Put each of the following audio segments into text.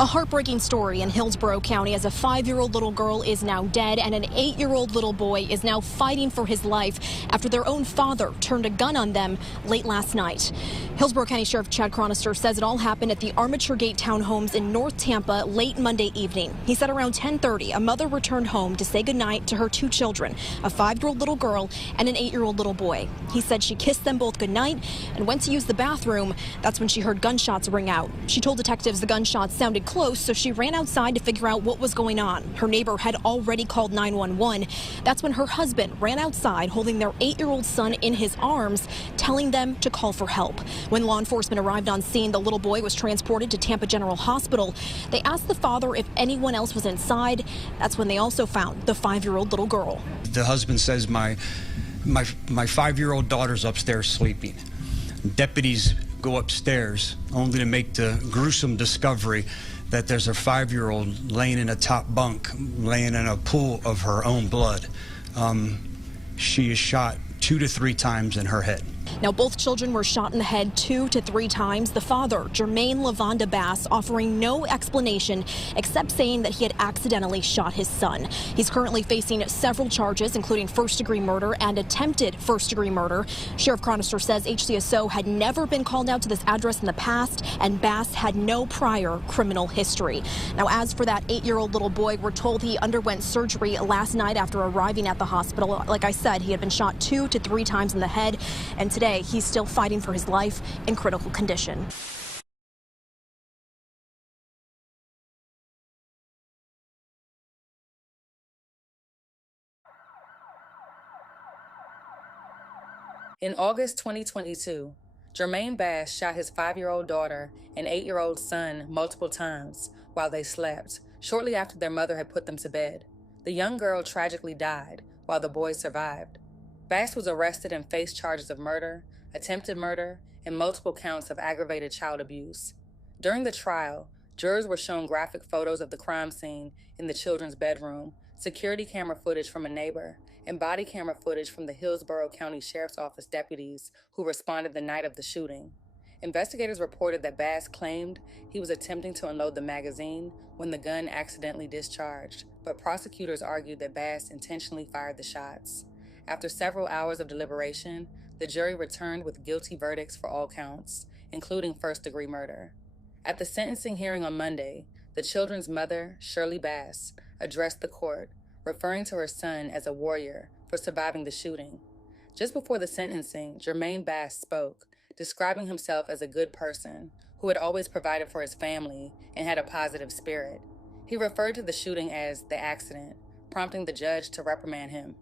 A heartbreaking story in Hillsborough County as a 5-year-old little girl is now dead and an 8-year-old little boy is now fighting for his life after their own father turned a gun on them late last night. Hillsborough County Sheriff Chad Chronister says it all happened at the Armature Gate townhomes in North Tampa late Monday evening. He said around 10:30, a mother returned home to say goodnight to her 2 children, a 5-year-old little girl and an 8-year-old little boy. He said she kissed them both goodnight and went to use the bathroom. That's when she heard gunshots ring out. She told detectives the gunshots sounded close, so she ran outside to figure out what was going on. Her neighbor had already called 911. That's when her husband ran outside holding their 8-year-old son in his arms, telling them to call for help. When law enforcement arrived on scene, the little boy was transported to Tampa General Hospital. They asked the father if anyone else was inside. That's when they also found the 5-year-old little girl. The husband says my 5-year-old daughter's upstairs sleeping. Deputies go upstairs only to make the gruesome discovery that there's a 5-year-old laying in a top bunk, laying in a pool of her own blood. She is shot 2 to 3 times in her head. Now, both children were shot in the head 2 to 3 times. The father, Jermaine Lavonda Bass, offering no explanation except saying that he had accidentally shot his son. He's currently facing several charges, including first-degree murder and attempted first-degree murder. Sheriff Chronister says HCSO had never been called out to this address in the past, and Bass had no prior criminal history. Now, as for that 8-year-old little boy, we're told he underwent surgery last night after arriving at the hospital. Like I said, he had been shot 2 to 3 times in the head, and today he's still fighting for his life in critical condition. In August 2022, Jermaine Bass shot his 5-year-old daughter and 8-year-old son multiple times while they slept, shortly after their mother had put them to bed. The young girl tragically died, while the boy survived. Bass was arrested and faced charges of murder, attempted murder, and multiple counts of aggravated child abuse. During the trial, jurors were shown graphic photos of the crime scene in the children's bedroom, security camera footage from a neighbor, and body camera footage from the Hillsborough County Sheriff's Office deputies who responded the night of the shooting. Investigators reported that Bass claimed he was attempting to unload the magazine when the gun accidentally discharged, but prosecutors argued that Bass intentionally fired the shots. After several hours of deliberation, the jury returned with guilty verdicts for all counts, including first-degree murder. At the sentencing hearing on Monday, the children's mother, Shirley Bass, addressed the court, referring to her son as a warrior for surviving the shooting. Just before the sentencing, Jermaine Bass spoke, describing himself as a good person who had always provided for his family and had a positive spirit. He referred to the shooting as the accident, prompting the judge to reprimand him.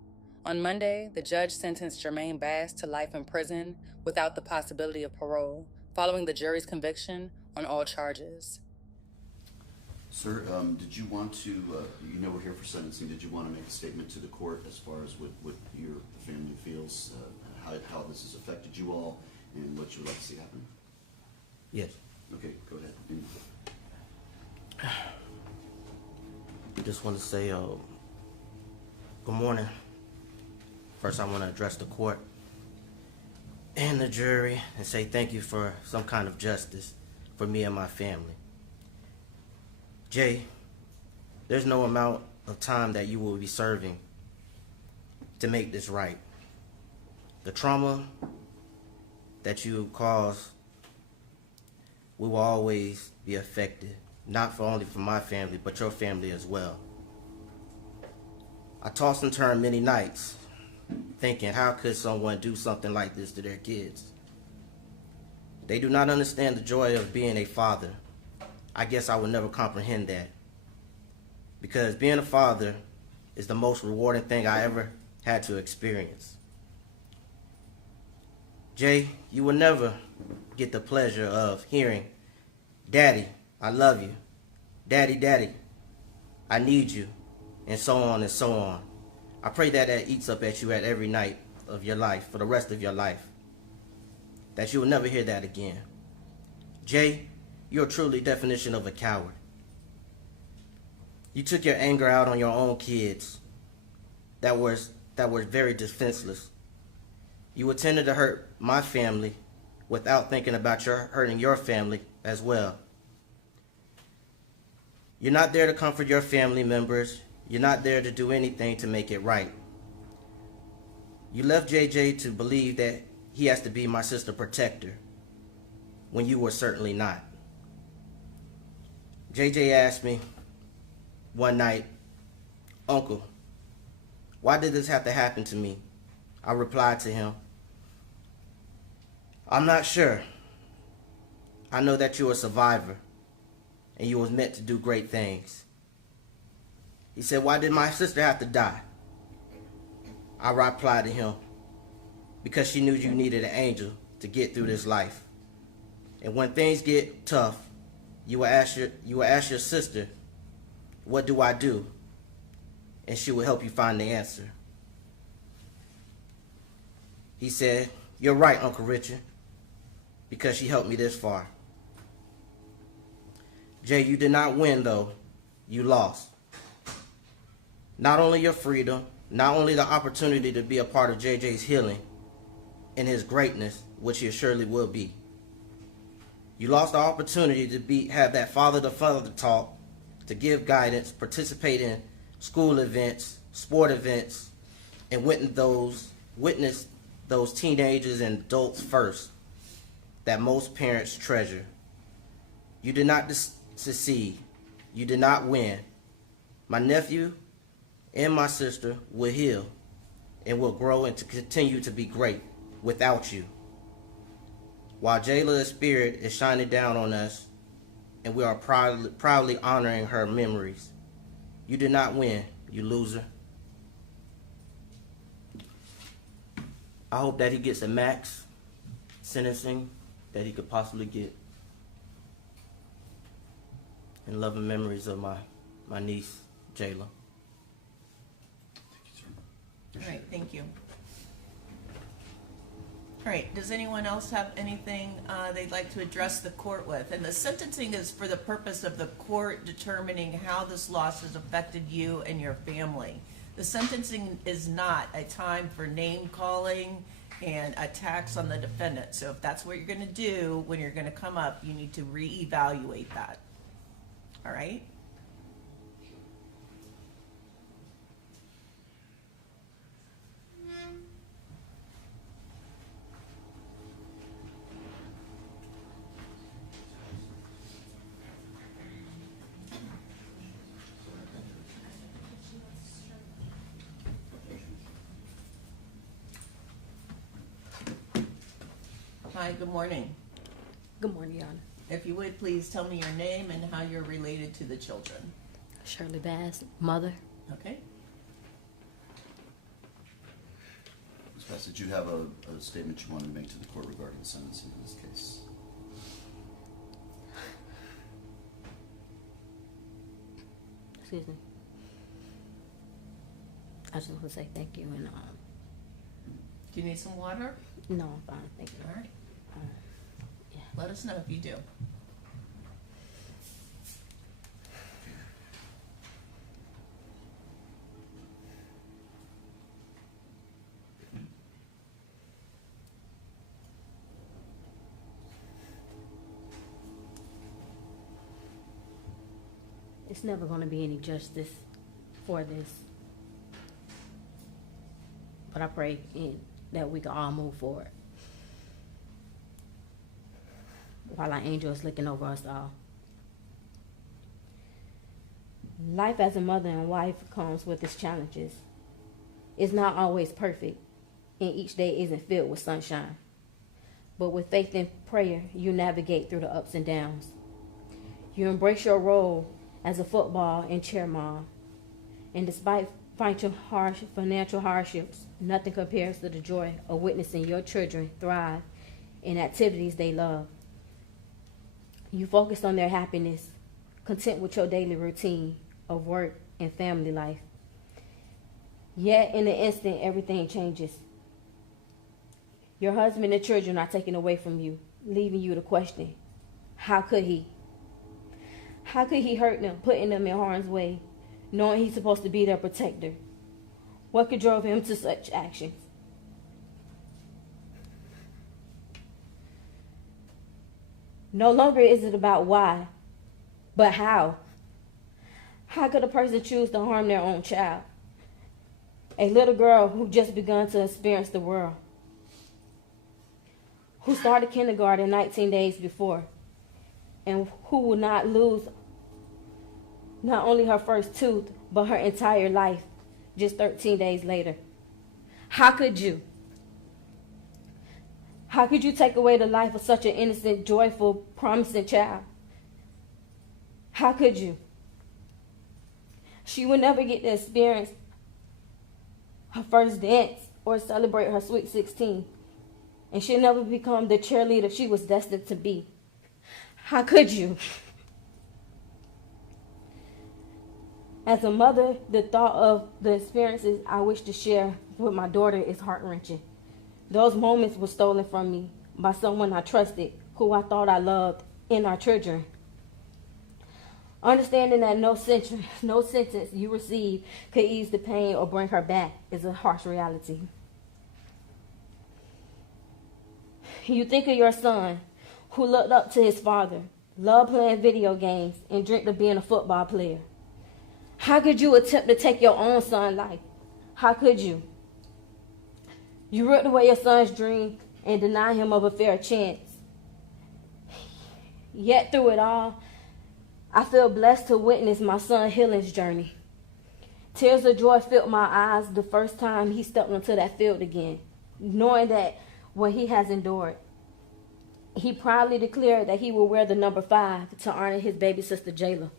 On Monday, the judge sentenced Jermaine Bass to life in prison without the possibility of parole, following the jury's conviction on all charges. Sir, did you want to, you know we're here for sentencing, did you want to make a statement to the court as far as what your family feels, how this has affected you all, and what you would like to see happen? Yes. Okay, go ahead. I just want to say good morning. First, I want to address the court and the jury and say thank you for some kind of justice for me and my family. Jay, there's no amount of time that you will be serving to make this right. The trauma that you caused, we will always be affected, not only for my family, but your family as well. I tossed and turned many nights, thinking, how could someone do something like this to their kids? They do not understand the joy of being a father. I guess I would never comprehend that. Because being a father is the most rewarding thing I ever had to experience. Jay, you will never get the pleasure of hearing, Daddy, I love you. Daddy, Daddy, I need you, and so on and so on. I pray that eats up at you at every night of your life, for the rest of your life. That you will never hear that again. Jay, you're truly definition of a coward. You took your anger out on your own kids that were very defenseless. You intended to hurt my family without thinking about hurting your family as well. You're not there to comfort your family members. You're not there to do anything to make it right. You left JJ to believe that he has to be my sister's protector, when you were certainly not. JJ asked me one night, "Uncle, why did this have to happen to me?" I replied to him, "I'm not sure. I know that you're a survivor and you was meant to do great things." He said, "Why did my sister have to die?" I replied to him, "Because she knew you needed an angel to get through this life. And when things get tough, you will ask your sister, 'What do I do?' And she will help you find the answer." He said, "You're right, Uncle Richard, because she helped me this far." Jay, you did not win, though. You lost. Not only your freedom, not only the opportunity to be a part of JJ's healing and his greatness, which he surely will be. You lost the opportunity to have that father-to-father talk, to give guidance, participate in school events, sport events, and witness those teenagers and adults first that most parents treasure. You did not succeed. You did not win. My nephew and my sister will heal and will grow and to continue to be great without you. While Jayla's spirit is shining down on us and we are proudly honoring her memories. You did not win, you loser. I hope that he gets the max sentencing that he could possibly get. And loving memories of my niece, Jayla. All right, thank you. All right, does anyone else have anything they'd like to address the court with? And the sentencing is for the purpose of the court determining how this loss has affected you and your family. The sentencing is not a time for name calling and attacks on the defendant. So if that's what you're going to do when you're going to come up, you need to reevaluate that. All right? Hi, good morning. Good morning, Your Honor. If you would, please tell me your name and how you're related to the children. Shirley Bass, mother. Okay? Ms. Bass, did you have a statement you wanted to make to the court regarding the sentencing in this case? Excuse me. I just want to say thank you and Do you need some water? no, I'm fine. Thank you. All right. Yeah. Let us know if you do. It's never going to be any justice for this. But I pray that we can all move forward. While our angel is looking over us all. Life as a mother and wife comes with its challenges. It's not always perfect, and each day isn't filled with sunshine. But with faith and prayer, you navigate through the ups and downs. You embrace your role as a football and cheer mom. And despite financial hardships, nothing compares to the joy of witnessing your children thrive in activities they love. You focus on their happiness, content with your daily routine of work and family life. Yet in an instant, everything changes. Your husband and children are taken away from you, leaving you to question, how could he? How could he hurt them, putting them in harm's way, knowing he's supposed to be their protector? What could drove him to such actions? No longer is it about why, but how. How could a person choose to harm their own child? A little girl who just begun to experience the world, who started kindergarten 19 days before, and who will not lose not only her first tooth, but her entire life just 13 days later. How could you? How could you take away the life of such an innocent, joyful, promising child? How could you? She would never get to experience her first dance or celebrate her sweet 16. And she'll never become the cheerleader she was destined to be. How could you? As a mother, the thought of the experiences I wish to share with my daughter is heart-wrenching. Those moments were stolen from me by someone I trusted, who I thought I loved, in our children. Understanding that no sentence you receive could ease the pain or bring her back is a harsh reality. You think of your son, who looked up to his father, loved playing video games, and dreamt of being a football player. How could you attempt to take your own son's life? How could you? You ripped away your son's dream and denied him of a fair chance. Yet through it all, I feel blessed to witness my son's healing's journey. Tears of joy filled my eyes the first time he stepped onto that field again, knowing that what he has endured. He proudly declared that he will wear the number 5 to honor his baby sister Jayla.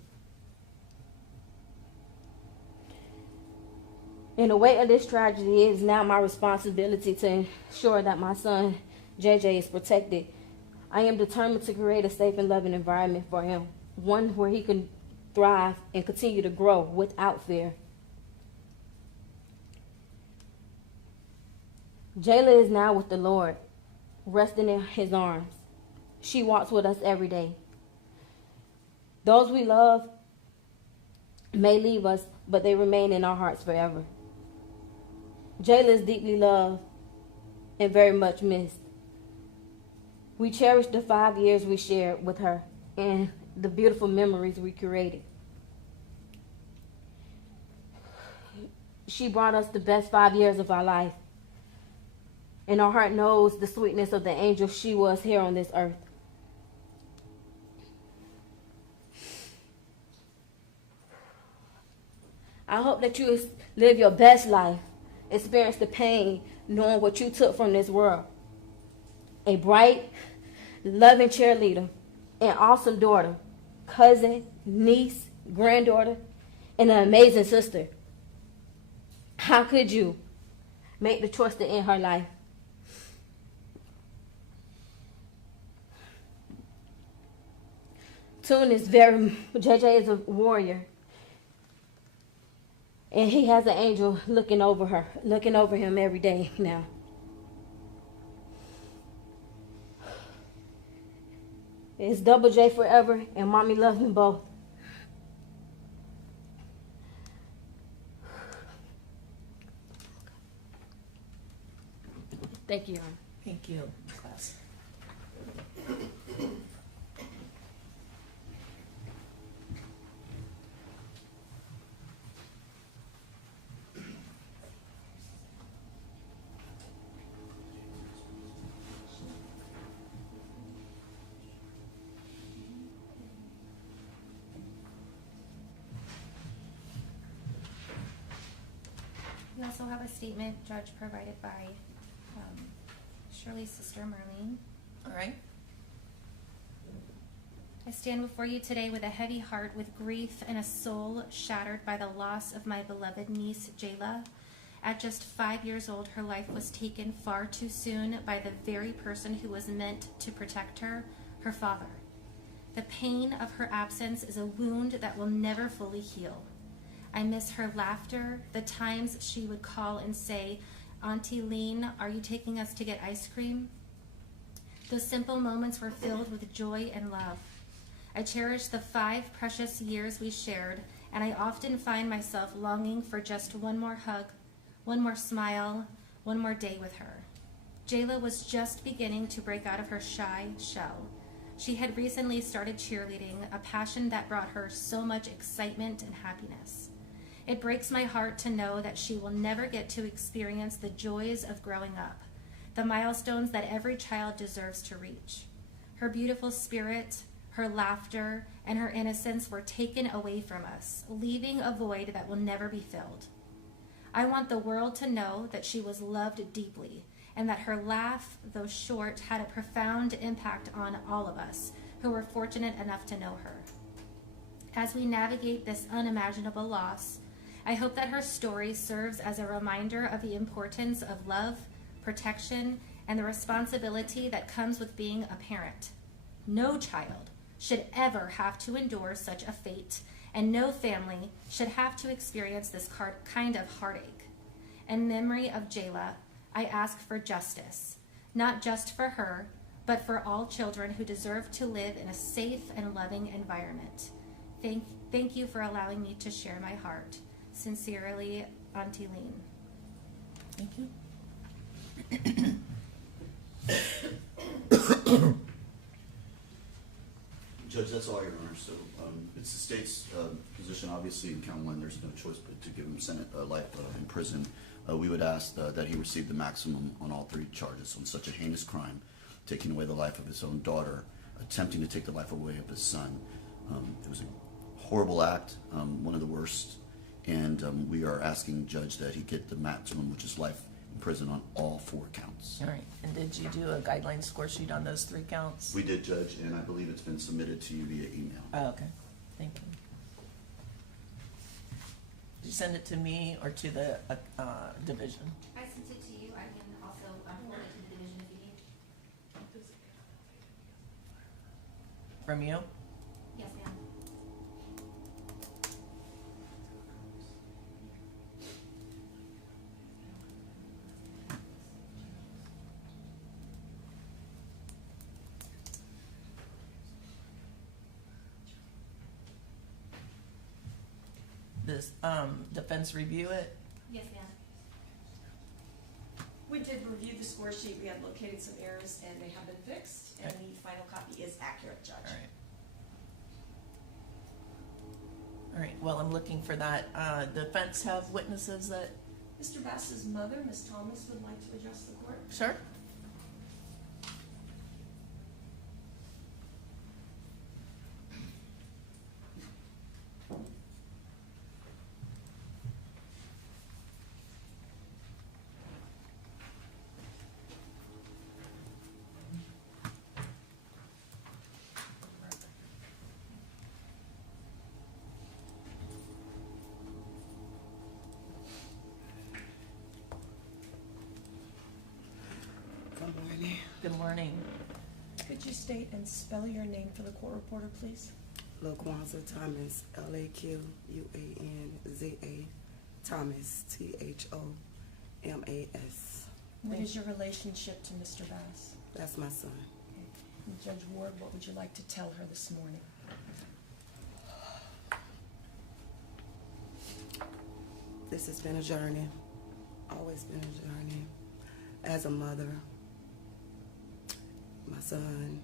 In the weight of this tragedy, it is now my responsibility to ensure that my son JJ is protected. I am determined to create a safe and loving environment for him, one where he can thrive and continue to grow without fear. Jayla is now with the Lord, resting in his arms. She walks with us every day. Those we love may leave us, but they remain in our hearts forever. Jayla is deeply loved and very much missed. We cherish the 5 years we shared with her and the beautiful memories we created. She brought us the best 5 years of our life, and our heart knows the sweetness of the angel she was here on this earth. I hope that you live your best life, experience the pain, knowing what you took from this world. A bright, loving cheerleader, an awesome daughter, cousin, niece, granddaughter, and an amazing sister. How could you make the choice to end her life? JJ is a warrior. And he has an angel looking over him every day now. It's Double J forever, and Mommy loves them both. Thank you, Your Honor. Thank you, class. We also have a statement, Judge, provided by Shirley's sister, Marlene. All right. I stand before you today with a heavy heart, with grief and a soul shattered by the loss of my beloved niece, Jayla. At just 5 years old, her life was taken far too soon by the very person who was meant to protect her, her father. The pain of her absence is a wound that will never fully heal. I miss her laughter, the times she would call and say, "Auntie Lean, are you taking us to get ice cream?" Those simple moments were filled with joy and love. I cherish the 5 precious years we shared, and I often find myself longing for just one more hug, one more smile, one more day with her. Jayla was just beginning to break out of her shy shell. She had recently started cheerleading, a passion that brought her so much excitement and happiness. It breaks my heart to know that she will never get to experience the joys of growing up, the milestones that every child deserves to reach. Her beautiful spirit, her laughter, and her innocence were taken away from us, leaving a void that will never be filled. I want the world to know that she was loved deeply, and that her laugh, though short, had a profound impact on all of us who were fortunate enough to know her. As we navigate this unimaginable loss, I hope that her story serves as a reminder of the importance of love, protection, and the responsibility that comes with being a parent. No child should ever have to endure such a fate, and no family should have to experience this kind of heartache. In memory of Jayla, I ask for justice, not just for her, but for all children who deserve to live in a safe and loving environment. Thank you for allowing me to share my heart. Sincerely, Auntie Lean. Thank you. Judge, that's all, Your Honor. So it's the state's position. Obviously, in count one, there's no choice but to give him life in prison. We would ask that he receive the maximum on all three charges on such a heinous crime, taking away the life of his own daughter, attempting to take the life away of his son. It was a horrible act, one of the worst, and we are asking the judge that he get the maximum, which is life in prison on all 4 counts. All right, and did you do a guideline score sheet on those 3 counts? We did, Judge, and I believe it's been submitted to you via email. Oh, okay, thank you. Did you send it to me or to the division? I sent it to you. I can also forward it to the division if you need. From you? Yes, ma'am. This defense review it? Yes, ma'am. We did review the score sheet, we had located some errors, and they have been fixed, and Okay. the final copy is accurate, Judge. All right. All right, well, I'm looking for that. Defense have witnesses that, Mr. Bass's mother, Ms. Thomas, would like to address the court. sure? Good morning. Good morning. Could you state and spell your name for the court reporter, please? LaQuanza Thomas, Laquanza, Thomas, Thomas. What is your relationship to Mr. Bass? That's my son. And Judge Ward, what would you like to tell her this morning? This has been a journey, always been a journey. As a mother, my son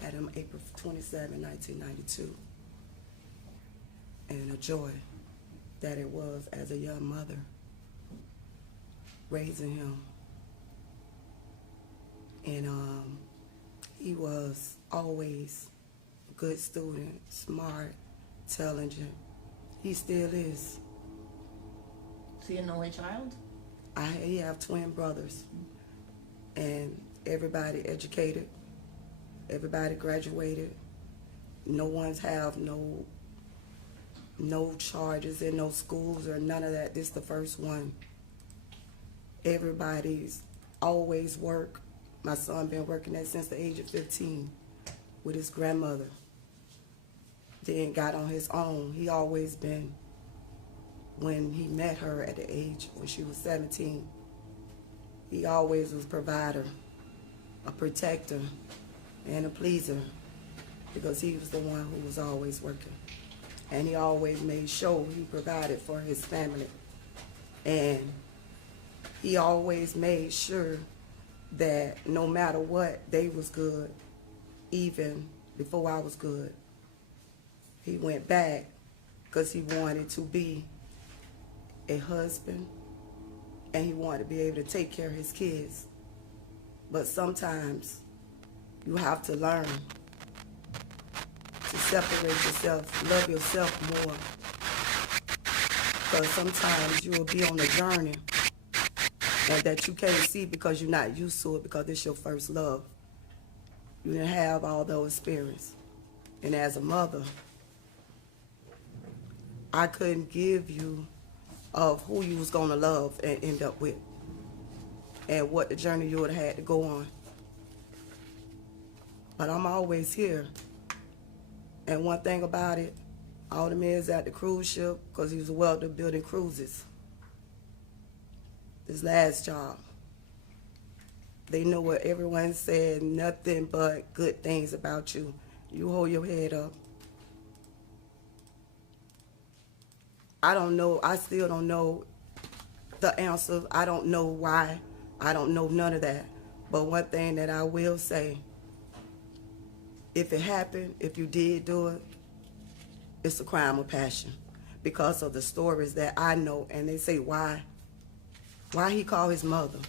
had him April 27, 1992. And a joy that it was as a young mother, raising him. And he was always a good student, smart, intelligent. He still is. Is he an only child? He have twin brothers, and everybody educated, everybody graduated. No one's have no charges in no schools or none of that. This is the first one. Everybody's always work. My son been working there since the age of 15 with his grandmother. Then got on his own. He always been, when he met her at the age when she was 17, he always was a provider, a protector, and a pleaser, because he was the one who was always working. And he always made sure he provided for his family. And he always made sure that no matter what, they was good, even before I was good. He went back because he wanted to be a husband and he wanted to be able to take care of his kids. But sometimes you have to learn to separate yourself, love yourself more. Because sometimes you will be on a journey and that you can't see because you're not used to it, because it's your first love. You didn't have all those experience. And as a mother, I couldn't give you of who you was gonna love and end up with, and what the journey you would have had to go on. But I'm always here. And one thing about it, all the men at the cruise ship, because he was a welder building cruises. His last job. They know what everyone said, nothing but good things about you. You hold your head up. I don't know, I still don't know the answer. I don't know why. I don't know none of that. But one thing that I will say, if it happened, if you did do it, it's a crime of passion. Because of the stories that I know, and they say why he called his mother.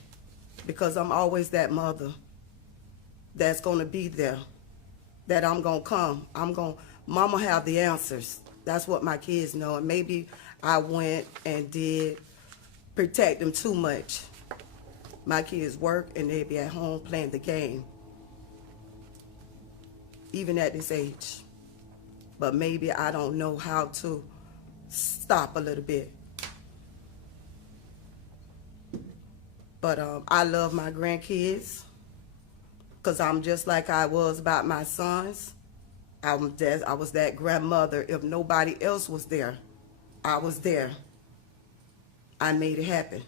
Because I'm always that mother that's gonna be there, that I'm gonna come. Mama have the answers. That's what my kids know. And maybe I went and did protect them too much. My kids work and they be at home playing the game, even at this age. But maybe I don't know how to stop a little bit. But I love my grandkids because I'm just like I was about my sons. I was that grandmother. If nobody else was there, I was there. I made it happen.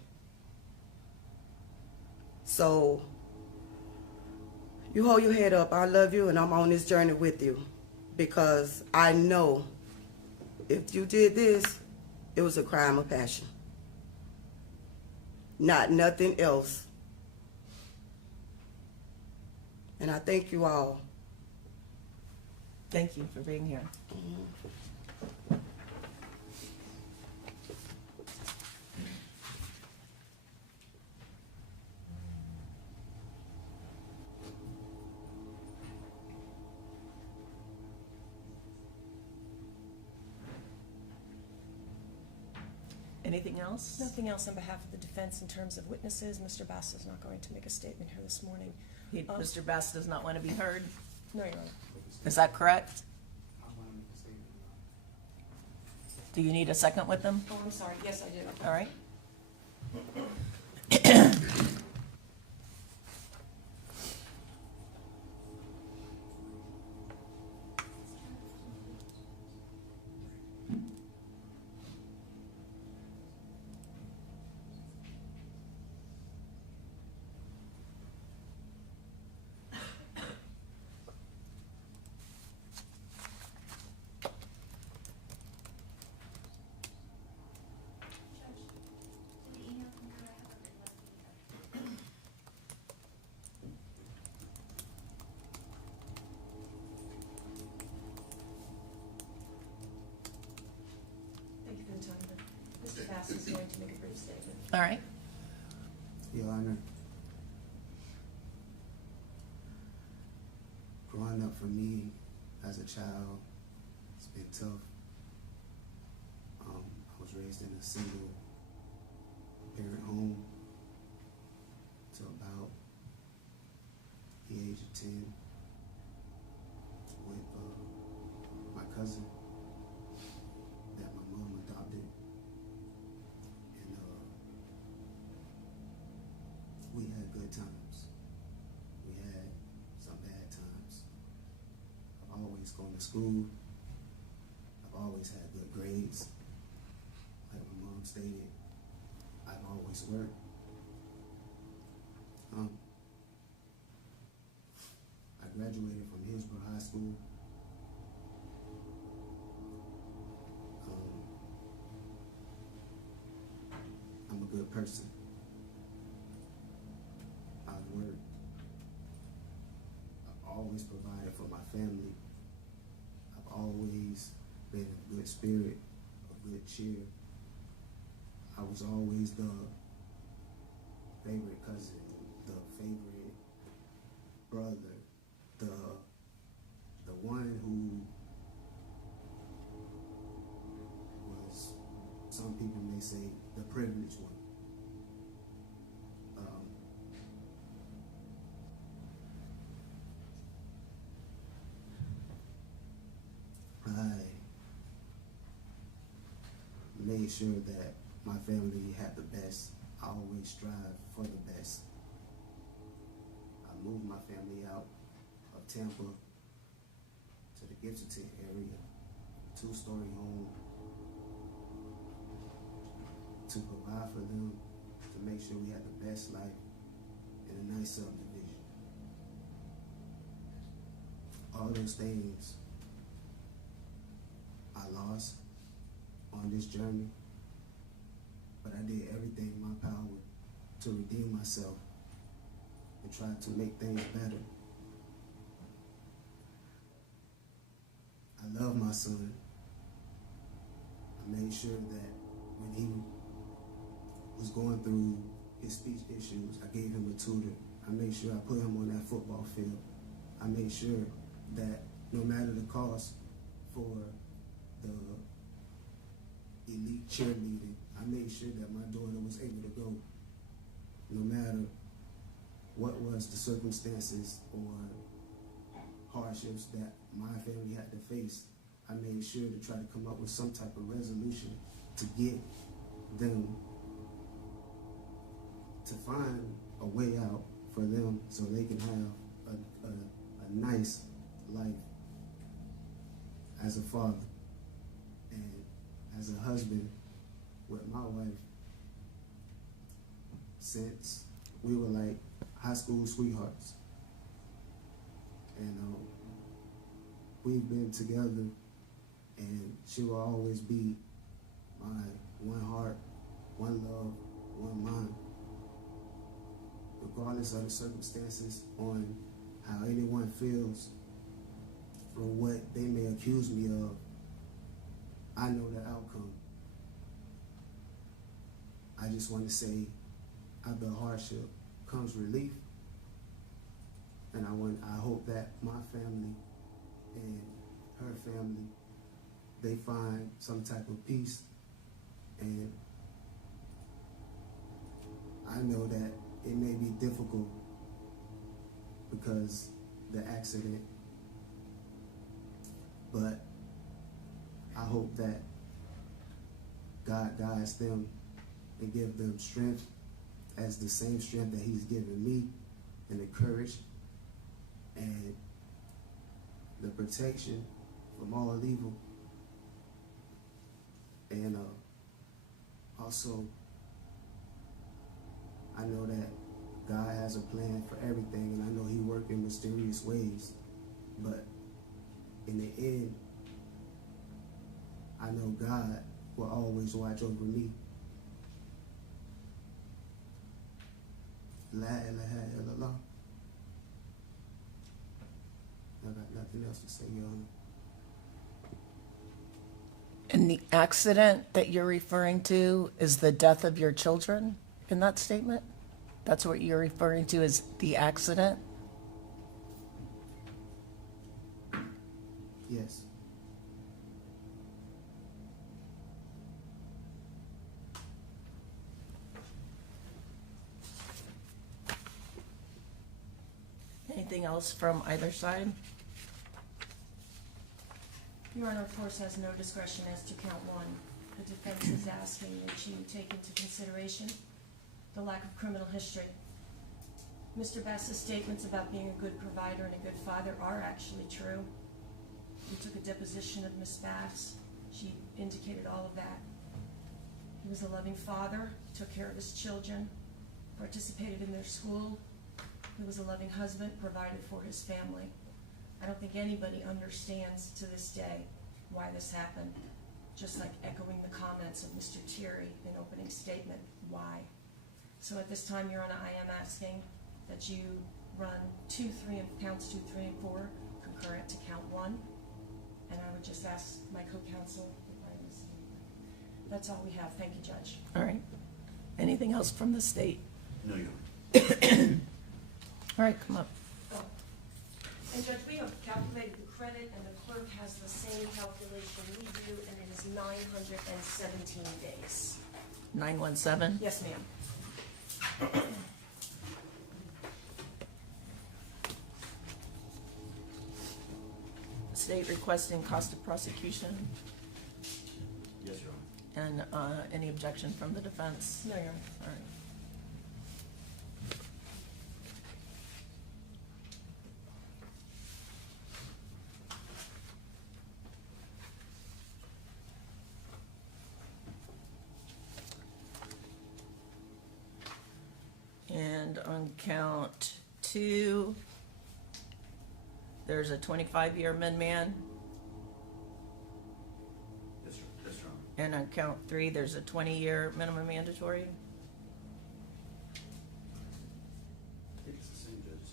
So you hold your head up. I love you, and I'm on this journey with you, because I know if you did this, it was a crime of passion. Not nothing else. And I thank you all. Thank you for being here. Anything else? Nothing else on behalf of the defense in terms of witnesses. Mr. Bass is not going to make a statement here this morning. Mr. Bass does not want to be heard. No, Your Honor. Is that correct? Do you need a second with them? Oh, I'm sorry. Yes, I do. All right. Thank you for the time. Mr. Bass is going to make a brief statement. All right. Your Honor, growing up for me as a child, it's been tough. I was raised in a single parent home till about the age of 10 with my cousin that my mom adopted. And we had good times. We had some bad times. I've always gone to school. I've always had good grades. Like my mom stated, I've always worked. I graduated from Hillsborough High School. I'm a good person. I've worked. family. I've always been a good spirit, a good cheer. I was always the favorite cousin, the favorite brother, the one who was, some people may say, the privileged one. I made sure that my family had the best. I always strive for the best. I moved my family out of Tampa to the Gibson area, 2-story home, to provide for them, to make sure we had the best life in a nice subdivision. All those things I lost on this journey, but I did everything in my power to redeem myself and try to make things better. I love my son. I made sure that when he was going through his speech issues, I gave him a tutor. I made sure I put him on that football field. I made sure that no matter the cost for the elite cheerleading, I made sure that my daughter was able to go, no matter what was the circumstances or hardships that my family had to face. I made sure to try to come up with some type of resolution to get them to find a way out for them so they can have a nice life as a father and as a husband with my wife. Since we were like high school sweethearts, and we've been together, and she will always be my one heart, one love, one mind. Regardless of the circumstances on how anyone feels or what they may accuse me of, I know the outcome. I just want to say, out of the hardship comes relief, and I hope that my family and her family, they find some type of peace. And I know that it may be difficult because the accident, but I hope that God guides them and give them strength as the same strength that He's given me, and the courage and the protection from all evil. And also, I know that God has a plan for everything, and I know He works in mysterious ways. But in the end, I know God will always watch over me. La ilaha illallah. I got nothing else to say, Your Honor. And the accident that you're referring to is the death of your children in that statement? That's what you're referring to as the accident? Yes. Anything else from either side? Your Honor, of course, has no discretion as to count one. The defense is asking that you take into consideration the lack of criminal history. Mr. Bass's statements about being a good provider and a good father are actually true. We took a deposition of Miss Bass. She indicated all of that. He was a loving father, took care of his children, participated in their school. He was a loving husband, provided for his family. I don't think anybody understands to this day why this happened. Just like echoing the comments of Mr. Thierry in opening statement, why? So at this time, Your Honor, I am asking that you run counts 2, 3, and 4 concurrent to count 1. And I would just ask my co-counsel if I missed anything. That's all we have. Thank you, Judge. All right. Anything else from the state? No, Your Honor. All right, come up. And Judge, we have calculated the credit, and the clerk has the same calculation we do, and it is 917 days. 917? Yes, ma'am. State requesting cost of prosecution, Yes, Your Honor. and any objection from the defense? No, Your Honor. All right. And on count 2, there's a 25-year min-man, Yes, Your Honor. and on count 3, there's a 20-year minimum mandatory. I think it's the same, Judge.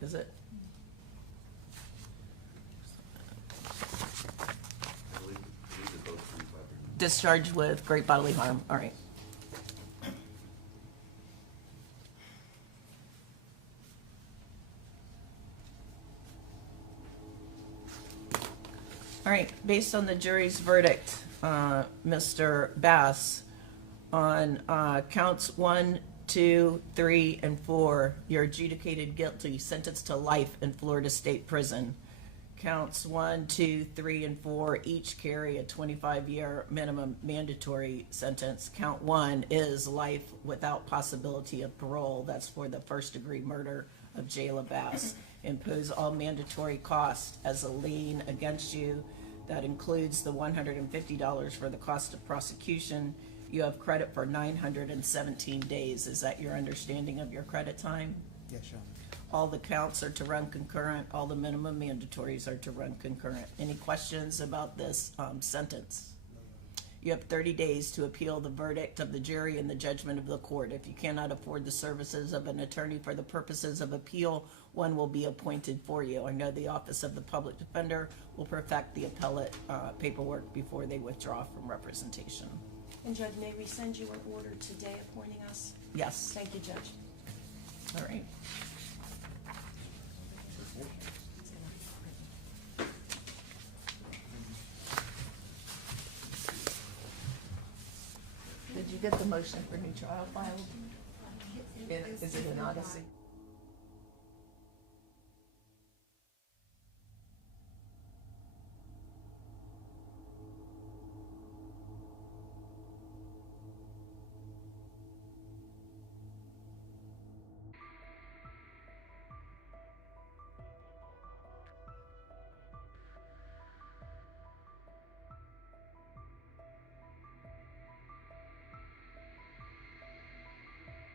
It's the same. Is it? I believe they're both 25 years. Discharged with great bodily harm. All right. All right, based on the jury's verdict, Mr. Bass, on counts 1, 2, 3, and 4, you're adjudicated guilty, sentenced to life in Florida State Prison. Counts 1, 2, 3, and 4 each carry a 25-year minimum mandatory sentence. Count 1 is life without possibility of parole. That's for the first-degree murder of Jayla Bass. Impose all mandatory costs as a lien against you. That includes the $150 for the cost of prosecution. You have credit for 917 days. Is that your understanding of your credit time? Yes, Your Honor. All the counts are to run concurrent. All the minimum mandatories are to run concurrent. Any questions about this sentence? You have 30 days to appeal the verdict of the jury and the judgment of the court. If you cannot afford the services of an attorney for the purposes of appeal, one will be appointed for you. I know the Office of the Public Defender will perfect the appellate paperwork before they withdraw from representation. And Judge, may we send you an order today appointing us? Yes. Thank you, Judge. All right. Did you get the motion for new trial filed? Is it an Odyssey?